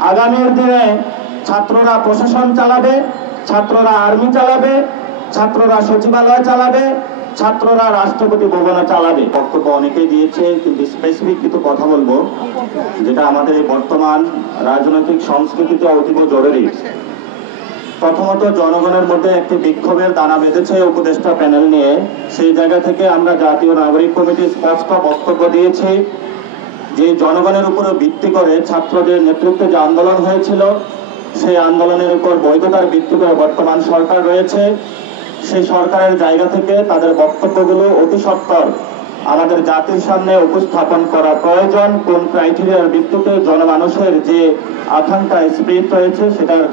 আগামীর দিনে ছাত্ররা প্রশাসন চালাবে, ছাত্ররা আর্মি চালাবে, ছাত্ররা সচিবালয় চালাবে, ছাত্ররা রাষ্ট্রপতি ভবন চালাবে। বক্তব্য অনেকেই দিয়েছে, কিন্তু স্পেসিফিক কিছু কথা বলবো যেটা আমাদের বর্তমান রাজনৈতিক সংস্কৃতিতে অতীব জরুরি। প্রথমত, জনগণের মধ্যে একটি বিক্ষোভের দানা বেঁধেছে উপদেষ্টা প্যানেল নিয়ে। সেই জায়গা থেকে আমরা জাতীয় নাগরিক কমিটি স্পষ্ট বক্তব্য দিয়েছি যে জনগণের উপরে ভিত্তি করে ছাত্রদের নেতৃত্বে যে আন্দোলন হয়েছিল, সেই আন্দোলনের উপর বৈধতার ভিত্তি করে বর্তমান সরকার রয়েছে। সেই সরকারের জায়গা থেকে তাদের বক্তব্যগুলো অতি সত্বর আমাদের জাতির সামনে উপস্থাপন করা প্রয়োজন। কোন ক্রাইটেরিয়ার ভিত্তিতে জনমানুষের যে আকাঙ্ক্ষা স্পিরিট রয়েছে সেটার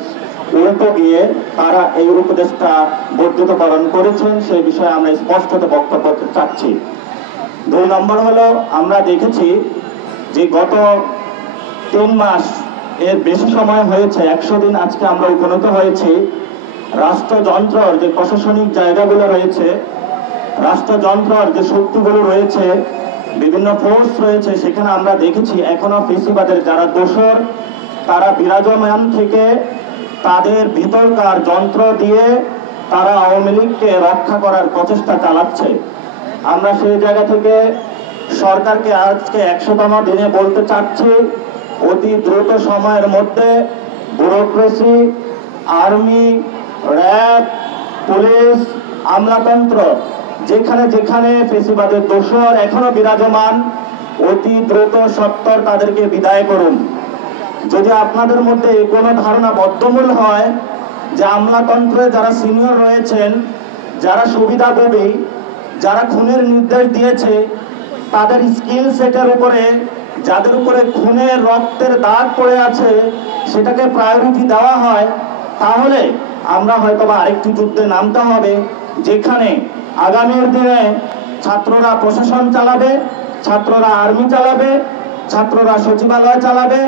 উল্টো গিয়ে তারা এই উপদেশটা বর্ধিতকরণ করেছেন, সেই বিষয়ে আমরা স্পষ্টত বক্তব্য চাচ্ছি। 2 নম্বর হলো, আমরা দেখেছি যে গত 3 মাস এর বেশি সময় হয়েছে, 100 দিন আজকে আমরা উপনীত হয়েছি। রাষ্ট্রযন্ত্রর যে প্রশাসনিক জায়গাগুলো রয়েছে, রাষ্ট্রযন্ত্রর যে শক্তিগুলো রয়েছে, বিভিন্ন ফোর্স রয়েছে, সেখানে আমরা দেখেছি এখনো ফেসিবাদের যারা দোসর তারা বিরাজমান থেকে তাদের ভিতরকার যন্ত্র দিয়ে তারা আওয়ামী লীগকে রক্ষা করার প্রচেষ্টা চালাচ্ছে। আমরা সেই জায়গা থেকে সরকারকে আজকে 100তম দিনে বলতে চাচ্ছি, অতি দ্রুত সময়ের মধ্যে ব্যুরোক্রেসি, আর্মি, র্যাব, পুলিশ, আমলাতন্ত্র যেখানে যেখানে ফেসিবাদের দোসর এখনো বিরাজমান, অতি দ্রুত সত্বর তাদেরকে বিদায় করুন। যদি আপনাদের মধ্যে কোনো ধারণা বদ্ধমূল হয় যে আমলাতন্ত্রে যারা সিনিয়র রয়েছেন, যারা সুবিধাভোগী, যারা খুনের নির্দেশ দিয়েছে, তাদের স্কিল সেটের উপরে, যাদের উপরে খুনের রক্তের দাগ পড়ে আছে, সেটাকে প্রায়োরিটি দেওয়া হয়, তাহলে আমরা হয়তোবা আরেকটি যুদ্ধে নামতে হবে, যেখানে আগামীর দিনে ছাত্ররা প্রশাসন চালাবে, ছাত্ররা আর্মি চালাবে, ছাত্ররা সচিবালয় চালাবে,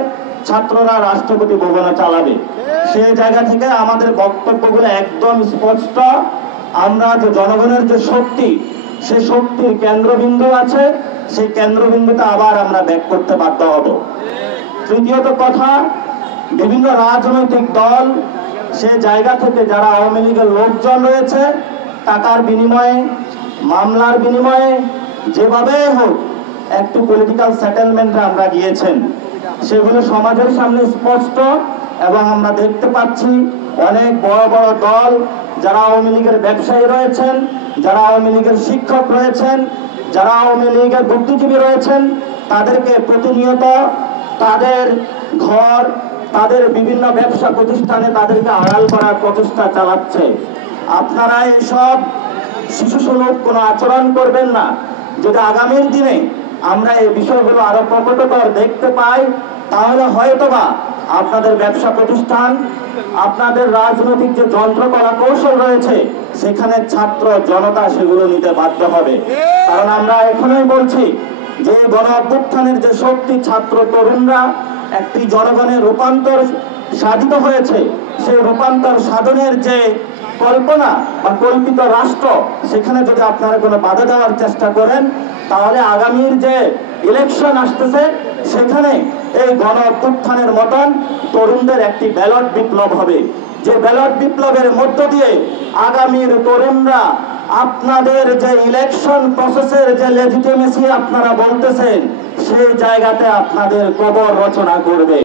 ছাত্ররা রাষ্ট্রপতি ভবন চালাবে। সেই জায়গা থেকে আমাদের বক্তব্যগুলো একদম স্পষ্ট। আমরা যে জনগণের যে শক্তি, সেই শক্তির কেন্দ্রবিন্দু আছে, সেই কেন্দ্রবিন্দুতে আবার আমরা ব্যাক করতে বাধ্য হব। তৃতীয়ত কথা, বিভিন্ন রাজনৈতিক দল সে জায়গা থেকে যারা আওয়ামী লীগের লোকজন রয়েছে, টাকার বিনিময়ে, মামলার বিনিময়ে, যেভাবে হোক একটি পলিটিক্যাল সেটেলমেন্টে আমরা গিয়েছেন, সেগুলো সমাজের সামনে স্পষ্ট। এবং আমরা দেখতে পাচ্ছি অনেক বড় বড় দল যারা আওয়ামী লীগের ব্যবসায়ী রয়েছেন, যারা আওয়ামী লীগের শিক্ষক রয়েছেন, যারা আওয়ামী লীগের বুদ্ধিজীবী রয়েছেন, তাদেরকে প্রতিনিয়ত তাদের ঘর, তাদের বিভিন্ন ব্যবসা প্রতিষ্ঠানে তাদেরকে আড়াল করার প্রচেষ্টা চালাচ্ছে। আপনারা এইসব শিশুসুলভ কোনো আচরণ করবেন না। যদি আগামীর দিনে আমরা এই বিষয়গুলো আরো প্রকটতর দেখতে পাই, তাহলে হয়তোবা আপনাদের ব্যবসা প্রতিষ্ঠান, আপনাদের রাজনৈতিক যে যন্ত্রকলা কৌশল রয়েছে, সেখানে ছাত্র জনতা সেগুলো নিতে বাধ্য হবে। কারণ আমরা এখনই বলছি যে গণ অভ্যুত্থানের যে শক্তি, ছাত্র তরুণরা একটি জনগণের রূপান্তর সাধিত হয়েছে, সেই রূপান্তর সাধনের যে কল্পনা বা কল্পিত রাষ্ট্র, সেখানে যদি আপনারা কোনো বাধা দেওয়ার চেষ্টা করেন, তাহলে আগামীর যে ইলেকশন আসতেছে, সেখানে এই গণ অভ্যুত্থানের মতন তরুণদের একটি ব্যালট বিপ্লব হবে, যে ব্যালট বিপ্লবের মধ্য দিয়ে আগামীর তরুণরা আপনাদের যে ইলেকশন প্রসেসের যে লেজিটিমেসি আপনারা বলতেছেন, সেই জায়গাতে আপনাদের কবর রচনা করবে।